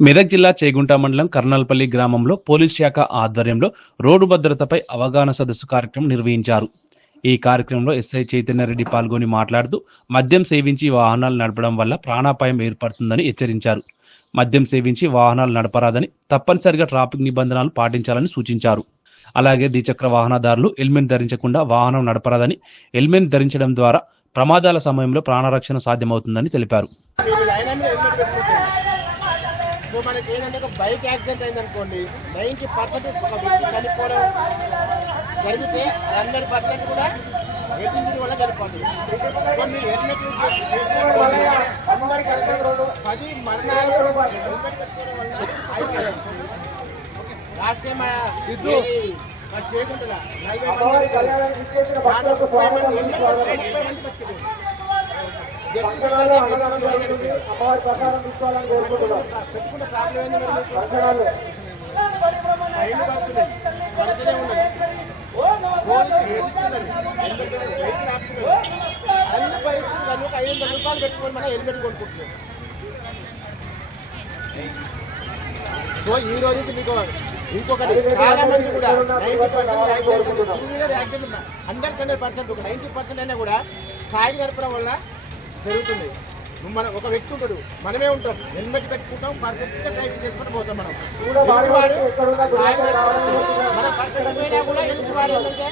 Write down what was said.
మెదక్ జిల్లా చేగుంట మండలం కర్నల్పల్లి గ్రామంలో పోలీస్ శాఖ ఆధ్వర్యంలో రోడ్డు భద్రతపై అవగాహన సదస్సు కార్యక్రమం నిర్వహించారు. ఈ కార్యక్రమంలో ఎస్ఐ చైతన్యరెడ్డి పాల్గొని మాట్లాడుతూ మద్యం సేవించి వాహనాలు నడపడం వల్ల ప్రాణాపాయం ఏర్పడుతుందని హెచ్చరించారు. మద్యం సేవించి వాహనాలు నడపరాదని తప్పనిసరిగా ట్రాఫిక్ నిబంధనలు పాటించాలని సూచించారు. అలాగే ద్విచక్ర వాహనదారులు హెల్మెట్ ధరించకుండా వాహనం నడపరాదని హెల్మెట్ ధరించడం ద్వారా ప్రమాదాల సమయంలో ప్రాణరక్షణ సాధ్యమవుతుందని తెలిపారు. సో మనకి ఏంటంటే ఒక బైక్ యాక్సిడెంట్ అయింది అనుకోండి నైంటీ పర్సెంట్ ఒక వ్యక్తి చనిపోవడం జరిగితే హండ్రెడ్ పర్సెంట్ కూడా హెడ్ ఇంజరీ వల్ల చనిపోతుంది సో మీరు హెల్మెట్ యూజ్ చేసి చేసినట్టుకోండి అందరికీ అదే పది మరణాలు హెల్మెట్ పెట్టుకోవడం వల్ల అయిపోయాయి. లాస్ట్ టైం సిద్ధు. చేయకుండా నలభై మంది ముప్పై మంది హెల్మెట్ ముప్పై మంది బతికిపోయారు. జస్ట్ అన్ని పరిస్థితులు ఒక ఐదు వందల రూపాయలు పెట్టుకొని మనం హెల్మెట్ కొనుక్కుంటున్నాం సో ఈ రోజు మీకు ఇంకొకటి చాలా మంది కూడా ninety percent accident two wheeler accident hundred hundred percent ninety percent అయినా కూడా కాయలు నడపడం వల్ల జరుగుతుంది. మన ఒక వ్యక్తి ఉంటాడు. మనమే ఉంటాం. హెల్మెట్ పెట్టుకుంటాం పర్ఫెక్ట్గా డ్రైవింగ్ చేసుకుంటూ పోతాం మనం. ఎదుటివాడు మన పర్ఫెక్ట్ పోయినా కూడా ఎదుటివాడు ఏంటంటే